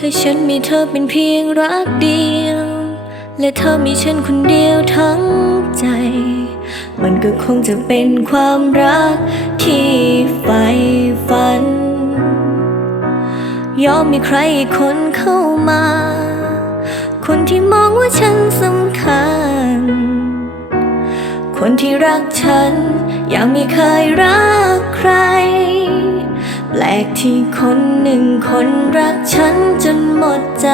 และฉันมีเธอเป็นเพียงรักเดียว และเธอมีฉันคนเดียวทั้งใจ มันก็คงจะเป็นความรักที่ใฝ่ฝัน ยอมมีใครอีกคนเข้ามา คนที่มองว่าฉันสำคัญ คนที่รักฉันยังไม่เคยรักใคร แปลกที่คนหนึ่งคนรักฉันจนหมดใจ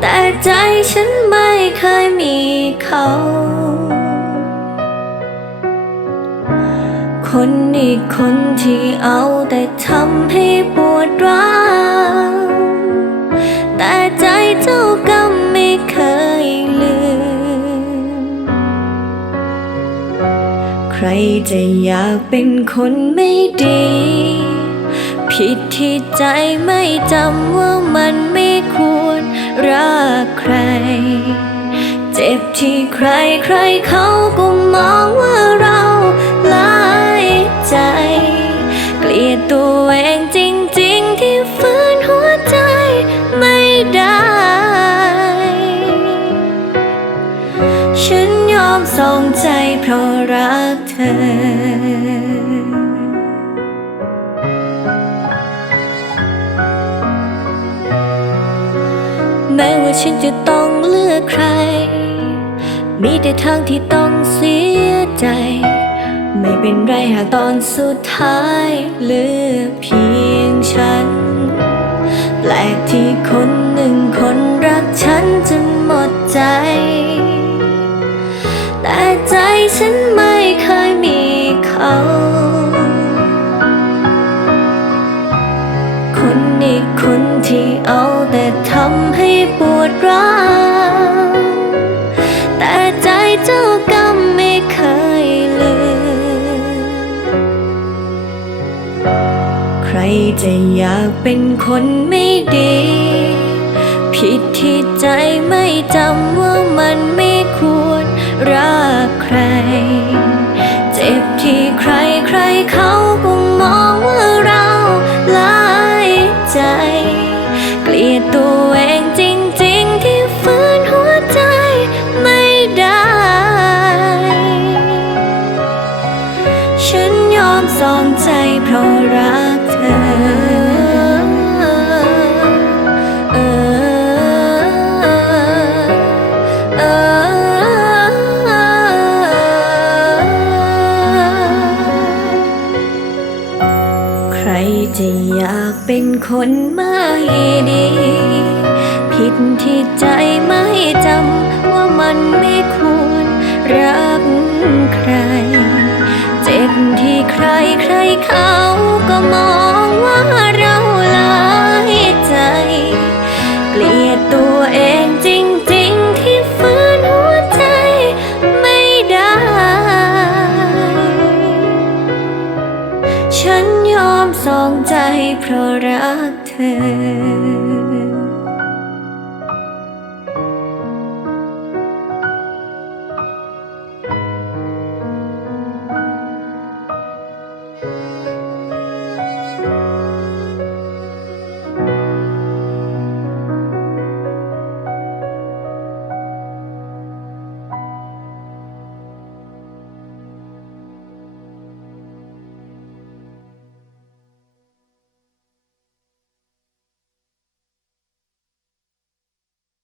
แต่ใจฉันไม่เคยมีเขา คนอีกคนที่เอาแต่ทำให้ปวดร้าวแต่ใจ จะอยากเป็นคนไม่ดี ผิดที่ใจไม่จำว่ามันไม่ควรรักใคร เจ็บที่ใครใครเขาก็มองว่าเราหลายใจ เกลียดตัวเองจริง ๆ ที่ฝืนหัวใจไม่ได้ ฉัน ยอมส่งใจเพราะรักเธอแม้ว่าฉันจะต้องเลือกใคร มีแต่ทางที่ต้องเสียใจ ไม่เป็นไรหากตอนสุดท้ายเหลือเพียงฉัน แปลกที่คนหนึ่งคนรักฉันจนหมดใจ ดร้าวแต่ใจเจ้ากรรมไม่เคยลืม ใครจะอยากเป็นคนไม่ดี ผิดที่ใจไม่จำว่ามันไม่ควรรักใคร เจ็บที่ใครใครเขา ราะรักเธอ เออ เออ ใครจะอยากเป็นคนไม่ดี ผิดที่ใจไม่จำว่ามันไม่ควร สองใจเพราะรักเธอ